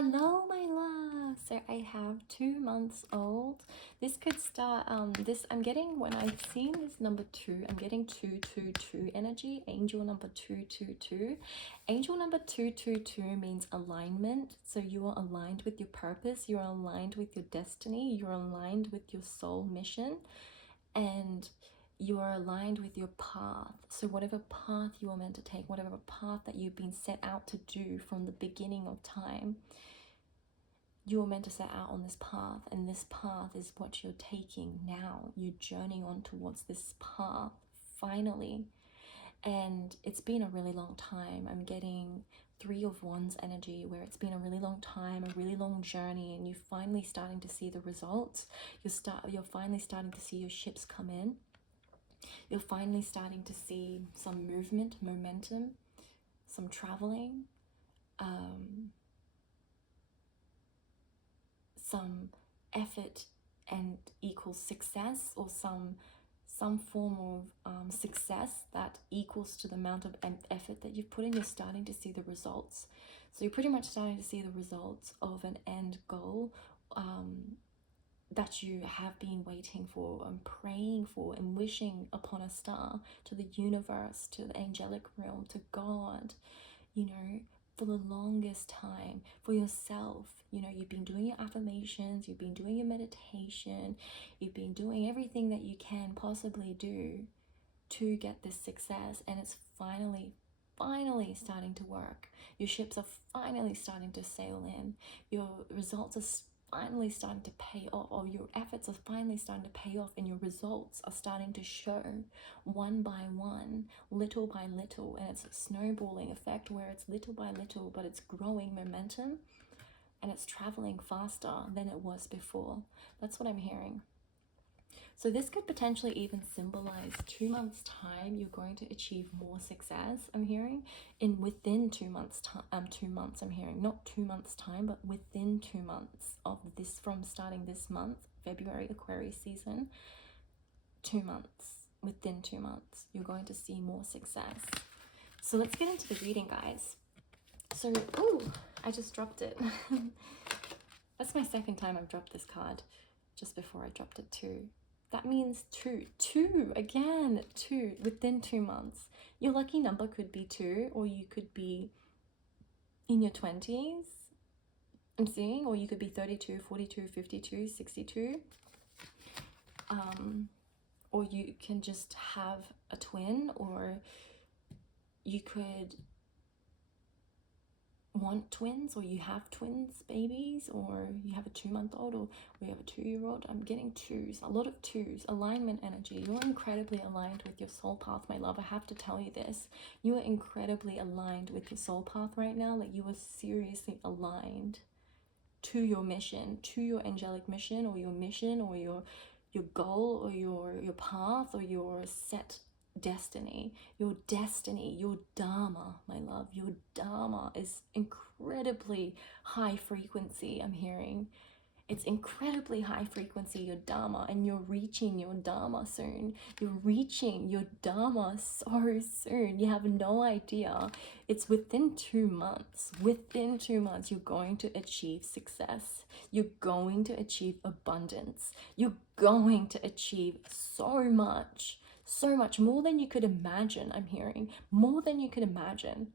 Hello, my love. So I have 2 months old. This could start, I'm getting, when I've seen this number 2, I'm getting 222 energy, angel number 222. Angel number 222 means alignment. So you are aligned with your purpose, you're aligned with your destiny, you're aligned with your soul mission, and you are aligned with your path. So whatever path you are meant to take, whatever path that you've been set out to do from the beginning of time, you are meant to set out on this path, and this path is what you're taking now. You're journeying on towards this path, finally. And it's been a really long time. I'm getting 3 of Wands energy, where it's been a really long time, a really long journey, and you're finally starting to see the results. You're finally starting to see your ships come in. You're finally starting to see some movement, momentum, some traveling, some effort and equals success, or some form of success that equals to the amount of effort that you've put in. You're starting to see the results. So you're pretty much starting to see the results of an end goal that you have been waiting for and praying for and wishing upon a star, to the universe, to the angelic realm, to God, you know, for the longest time, for yourself. You know, you've been doing your affirmations, you've been doing your meditation, you've been doing everything that you can possibly do to get this success, and it's finally starting to work. Your ships are finally starting to sail in. Your results are finally starting to pay off, or your efforts are finally starting to pay off, and your results are starting to show one by one, little by little. And it's a snowballing effect where it's little by little, but it's growing momentum and it's traveling faster than it was before. That's what I'm hearing. So this could potentially even symbolize 2 months time you're going to achieve more success. I'm hearing within 2 months time. 2 months, I'm hearing, not 2 months time, but within 2 months of this, from starting this month, February Aquarius season. 2 months, within 2 months, you're going to see more success. So let's get into the reading, guys. So, ooh, I just dropped it. That's my second time I've dropped this card. Just before I dropped it too. That means 2 again, 2 within 2 months. Your lucky number could be 2, or you could be in your 20s, I'm seeing, or you could be 32, 42, 52, 62. Or you can just have a twin, or you could want twins, or you have twins babies, or you have a 2-month-old, or you have a 2-year-old. I'm getting 2s, a lot of 2s, alignment energy. You're incredibly aligned with your soul path, my love. I have to tell you this. You are incredibly aligned with your soul path right now. Like, you are seriously aligned to your mission, to your angelic mission, or your mission, or your goal, or your path, or your set destiny, your dharma, my love. Your dharma is incredibly high frequency. I'm hearing it's incredibly high frequency, your dharma, and you're reaching your dharma soon. You're reaching your dharma so soon. You have no idea. It's within 2 months. Within 2 months, you're going to achieve success. You're going to achieve abundance. You're going to achieve so much more than you could imagine. I'm hearing more than you could imagine.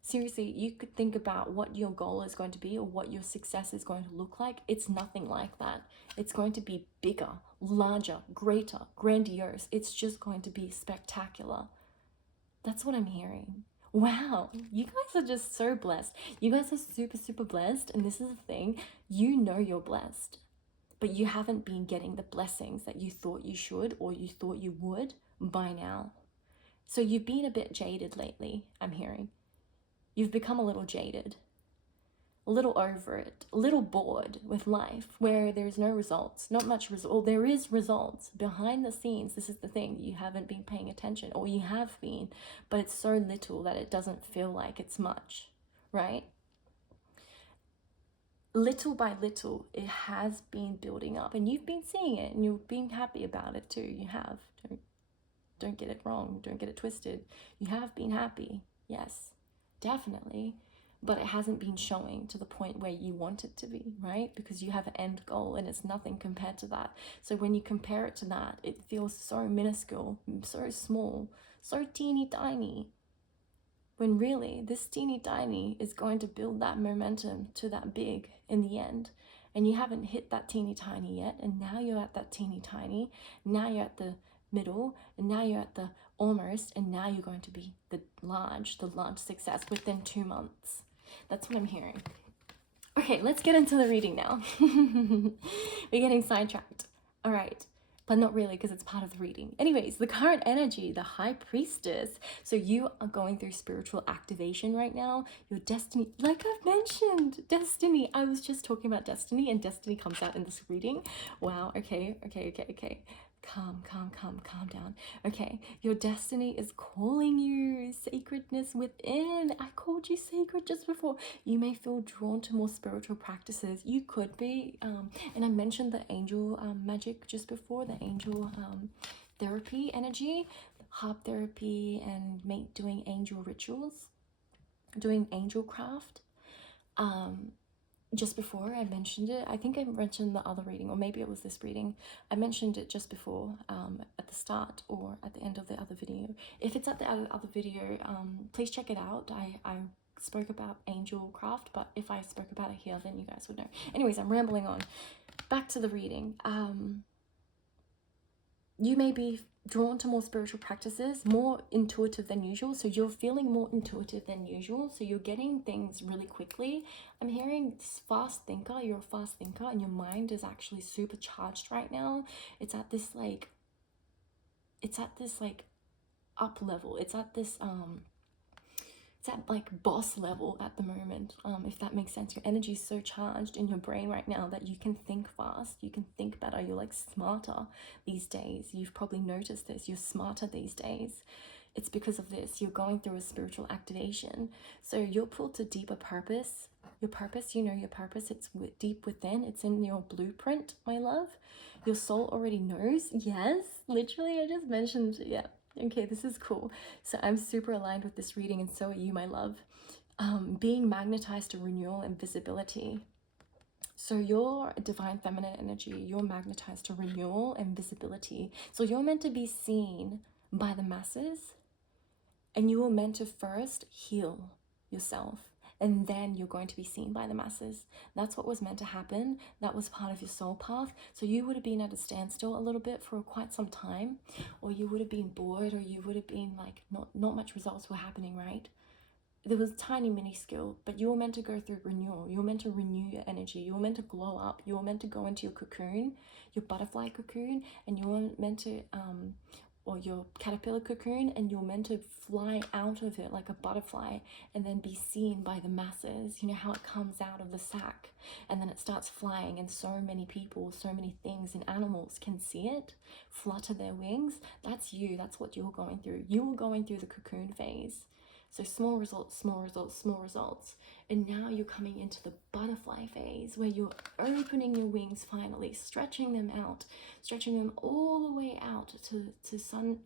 Seriously, you could think about what your goal is going to be, or what your success is going to look like. It's nothing like that. It's going to be bigger, larger, greater, grandiose. It's just going to be spectacular. That's what I'm hearing. Wow, you guys are just so blessed. You guys are super, super blessed. And this is the thing, you know you're blessed, but you haven't been getting the blessings that you thought you should, or you thought you would by now. So you've been a bit jaded lately, I'm hearing. You've become a little jaded, a little over it, a little bored with life, where there's no results, not much result. Well, there is results behind the scenes. This is the thing, you haven't been paying attention, or you have been, but it's so little that it doesn't feel like it's much, right? Little by little, it has been building up, and you've been seeing it, and you've been happy about it too. You have. Don't get it wrong. Don't get it twisted. You have been happy. Yes, definitely. but it hasn't been showing to the point where you want it to be, right? Because you have an end goal and it's nothing compared to that. So when you compare it to that, it feels so minuscule, so small, so teeny tiny. When really, this teeny tiny is going to build that momentum to that big in the end. And you haven't hit that teeny tiny yet, and now you're at that teeny tiny, now you're at the middle, and now you're at the almost, and now you're going to be the large success within 2 months. That's what I'm hearing. Okay, let's get into the reading now. We're getting sidetracked. All right, but not really, because it's part of the reading. Anyways, the current energy, the High Priestess. So you are going through spiritual activation right now. Your destiny, like I've mentioned, destiny. I was just talking about destiny, and destiny comes out in this reading. Wow, okay. Calm down. Okay, your destiny is calling you. Sacredness within. I called you sacred just before. You may feel drawn to more spiritual practices. You could be, and I mentioned the angel magic just before, the angel therapy energy, harp therapy, and doing angel rituals, doing angel craft. Just before I mentioned it, I think I mentioned the other reading, or maybe it was this reading. I mentioned it just before, at the start or at the end of the other video. If it's at the other video, please check it out. I spoke about angel craft, but if I spoke about it here, then you guys would know. Anyways, I'm rambling on. Back to the reading. You may be drawn to more spiritual practices, more intuitive than usual. So you're feeling more intuitive than usual. So you're getting things really quickly. I'm hearing this fast thinker. You're a fast thinker, and your mind is actually supercharged right now. It's at this like up level. It's at this like boss level at the moment, if that makes sense. Your energy is so charged in your brain right now that you can think fast, you can think better, you're like smarter these days. You've probably noticed this, you're smarter these days. It's because of this. You're going through a spiritual activation, so you're pulled to deeper purpose. Your purpose, you know your purpose, it's deep within, it's in your blueprint, my love. Your soul already knows. Yes, literally, I just mentioned, yeah. Okay, this is cool. So I'm super aligned with this reading, and so are you, my love. Being magnetized to renewal and visibility. So your divine feminine energy, you're magnetized to renewal and visibility. So you're meant to be seen by the masses, and you were meant to first heal yourself, and then you're going to be seen by the masses. That's what was meant to happen. That was part of your soul path. So you would have been at a standstill a little bit for quite some time, or you would have been bored, or you would have been like not much results were happening, right? There was tiny minuscule, but you were meant to go through renewal. You were meant to renew your energy. You were meant to glow up. You were meant to go into your cocoon, your butterfly cocoon, and you were meant to or your caterpillar cocoon, and you're meant to fly out of it like a butterfly and then be seen by the masses. You know how it comes out of the sack and then it starts flying, and so many people, so many things and animals can see it, flutter their wings. That's you. That's what you're going through. You were going through the cocoon phase. So small results, small results, small results. And now you're coming into the butterfly phase, where you're opening your wings finally, stretching them out, stretching them all the way out to sun,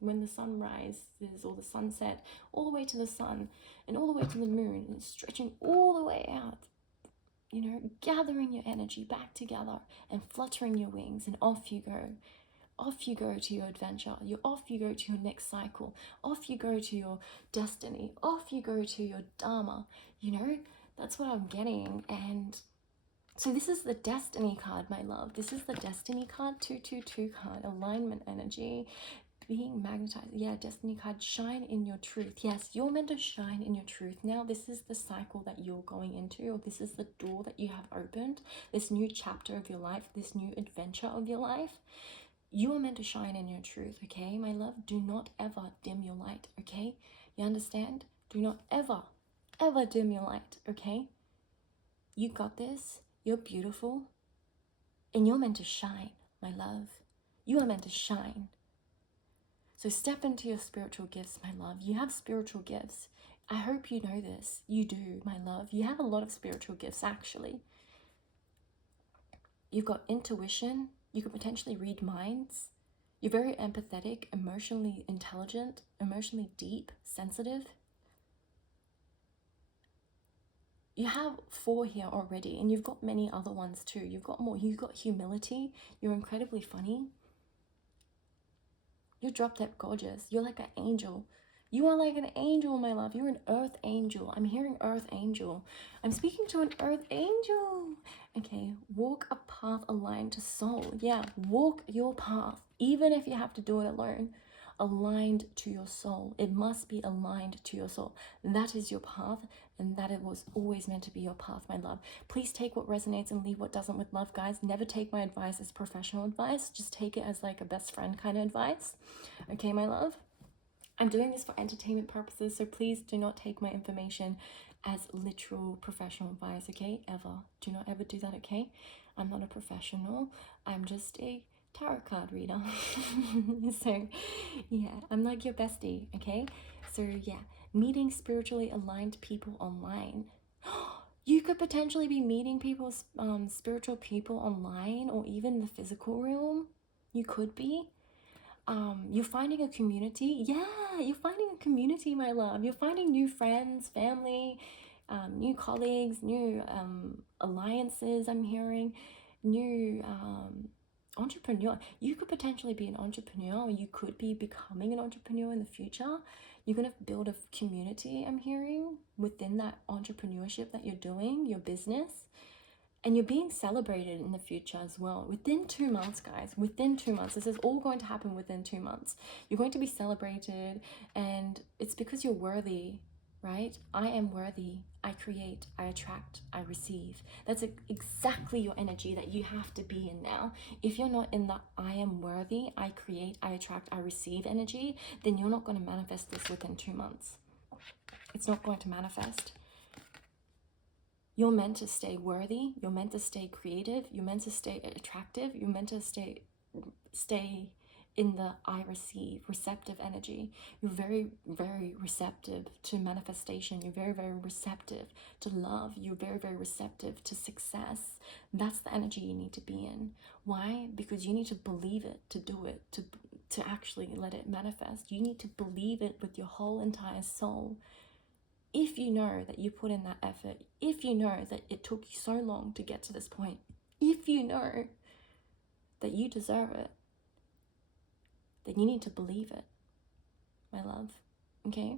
when the sun rises, or the sunset, all the way to the sun and all the way to the moon, and stretching all the way out, you know, gathering your energy back together and fluttering your wings, and off you go. Off you go to your adventure. Off you go to your next cycle. Off you go to your destiny. Off you go to your dharma. You know, that's what I'm getting. And so this is the destiny card, my love. This is the destiny card, 222 card, alignment energy, being magnetized. Yeah, destiny card, shine in your truth. Yes, you're meant to shine in your truth. Now, this is the cycle that you're going into, or this is the door that you have opened, this new chapter of your life, this new adventure of your life. You are meant to shine in your truth, okay, my love? Do not ever dim your light, okay? You understand? Do not ever dim your light, okay? You got this. You're beautiful. And you're meant to shine, my love. You are meant to shine. So step into your spiritual gifts, my love. You have spiritual gifts. I hope you know this. You do, my love. You have a lot of spiritual gifts, actually. You've got intuition. You could potentially read minds. You're very empathetic, emotionally intelligent, emotionally deep, sensitive. You have 4 here already, and you've got many other ones too. You've got more. You've got humility. You're incredibly funny. You're drop dead gorgeous. You're like an angel. You are like an angel, my love. You're an earth angel. I'm hearing earth angel. I'm speaking to an earth angel. Okay, walk a path aligned to soul. Yeah, walk your path, even if you have to do it alone. Aligned to your soul. It must be aligned to your soul. That is your path, and that it was always meant to be your path, my love. Please take what resonates and leave what doesn't with love, guys. Never take my advice as professional advice. Just take it as like a best friend kind of advice. Okay, my love? I'm doing this for entertainment purposes, so please do not take my information as literal professional advice, okay? Ever. Do not ever do that, okay? I'm not a professional. I'm just a tarot card reader. So, yeah, I'm like your bestie, okay? So, yeah, meeting spiritually aligned people online. You could potentially be meeting people, spiritual people online, or even the physical realm. You could be. You're finding a community. Yeah, you're finding a community, my love. You're finding new friends, family, new colleagues, new alliances. I'm hearing new entrepreneur. You could potentially be an entrepreneur, or you could be becoming an entrepreneur in the future. You're going to build a community, I'm hearing, within that entrepreneurship that you're doing, your business. And you're being celebrated in the future as well. Within 2 months, guys, within 2 months. This is all going to happen within 2 months. You're going to be celebrated, and it's because you're worthy, right? I am worthy. I create, I attract, I receive. That's exactly your energy that you have to be in now. If you're not in the I am worthy, I create, I attract, I receive energy, then you're not going to manifest this within 2 months. It's not going to manifest. You're meant to stay worthy. You're meant to stay creative. You're meant to stay attractive. You're meant to stay in the I receive, receptive energy. You're very, very receptive to manifestation. You're very, very receptive to love. You're very, very receptive to success. That's the energy you need to be in. Why? Because you need to believe it, to do it, to actually let it manifest. You need to believe it with your whole entire soul. If you know that you put in that effort, if you know that it took you so long to get to this point, if you know that you deserve it, then you need to believe it, my love, okay?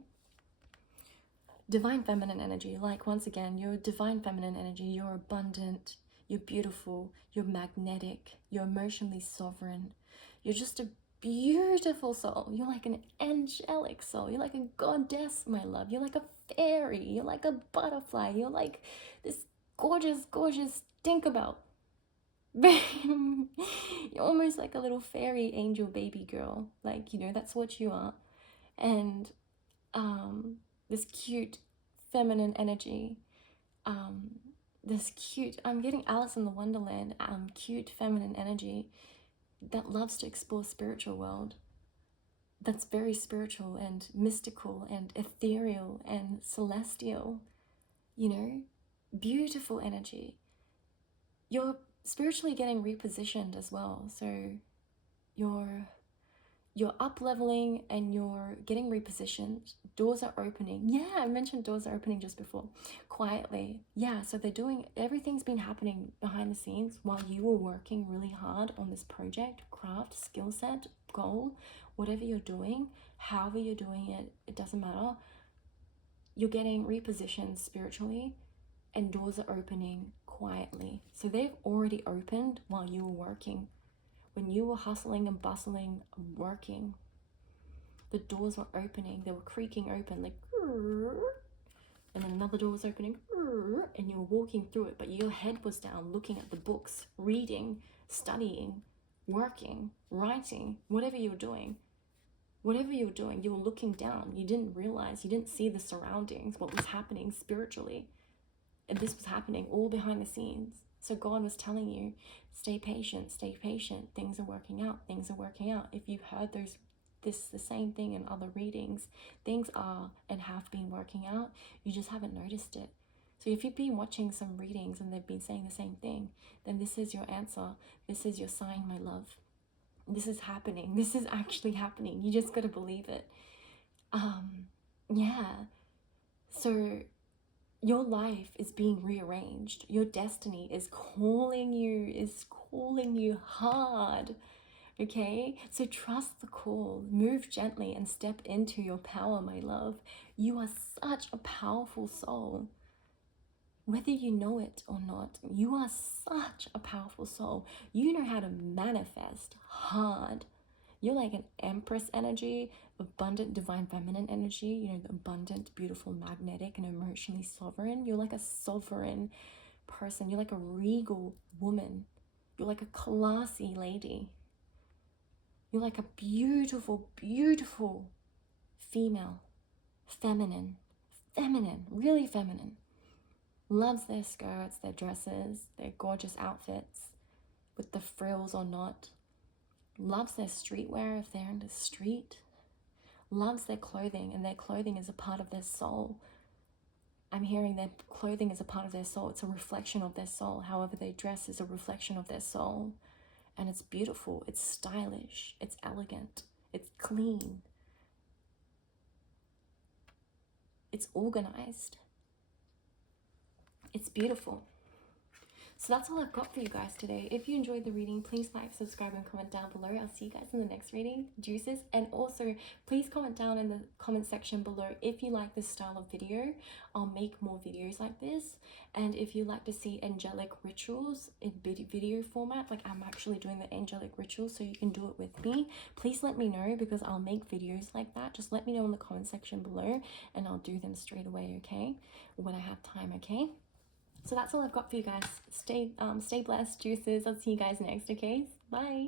Divine feminine energy, like once again, you're divine feminine energy, you're abundant, you're beautiful, you're magnetic, you're emotionally sovereign, you're just a beautiful soul. You're like an angelic soul. You're like a goddess, my love. You're like a fairy. You're like a butterfly. You're like this gorgeous, gorgeous Tinkerbell. You're almost like a little fairy angel baby girl. Like, you know, that's what you are. And this cute feminine energy. This cute, I'm getting Alice in the Wonderland, cute feminine energy that loves to explore spiritual world, that's very spiritual and mystical and ethereal and celestial, you know, beautiful energy. You're spiritually getting repositioned as well, so you're up leveling and you're getting repositioned. Doors are opening. Yeah, I mentioned doors are opening just before. Quietly. Yeah, so they're doing, everything's been happening behind the scenes while you were working really hard on this project, craft, skill set, goal, whatever you're doing, however you're doing it, it doesn't matter. You're getting repositioned spiritually and doors are opening quietly. So they've already opened while you were working. When you were hustling and bustling, working, the doors were opening. They were creaking open, like, and then another door was opening, and you were walking through it, but your head was down, looking at the books, reading, studying, working, writing, whatever you were doing. Whatever you were doing, you were looking down. You didn't realize, you didn't see the surroundings, what was happening spiritually. And this was happening all behind the scenes. So God was telling you, stay patient, things are working out, things are working out. If you've heard the same thing in other readings, things are and have been working out, you just haven't noticed it. So if you've been watching some readings and they've been saying the same thing, then this is your answer, this is your sign, my love. This is happening, this is actually happening, you just gotta believe it. Yeah, so Your life is being rearranged. Your destiny is calling you hard. Okay, so trust the call, move gently, and step into your power, my love. You are such a powerful soul. Whether you know it or not, you are such a powerful soul. You know how to manifest hard. You're like an empress energy, abundant divine feminine energy, you know, the abundant, beautiful, magnetic, and emotionally sovereign. You're like a sovereign person. You're like a regal woman. You're like a classy lady. You're like a beautiful, beautiful female. Feminine, really feminine. Loves their skirts, their dresses, their gorgeous outfits, with the frills or not. Loves their streetwear if they're in the street. Loves their clothing, and their clothing is a part of their soul. I'm hearing their clothing is a part of their soul. It's a reflection of their soul. However they dress is a reflection of their soul. And it's beautiful, it's stylish, it's elegant, it's clean, it's organized, it's beautiful. So that's all I've got for you guys today. If you enjoyed the reading, please like, subscribe, and comment down below. I'll see you guys in the next reading, juices. And also, please comment down in the comment section below if you like this style of video. I'll make more videos like this. And if you like to see angelic rituals in video format, like I'm actually doing the angelic rituals, so you can do it with me, please let me know, because I'll make videos like that. Just let me know in the comment section below, and I'll do them straight away, okay? When I have time, okay? So that's all I've got for you guys. Stay blessed, juices. I'll see you guys next, okay? Bye.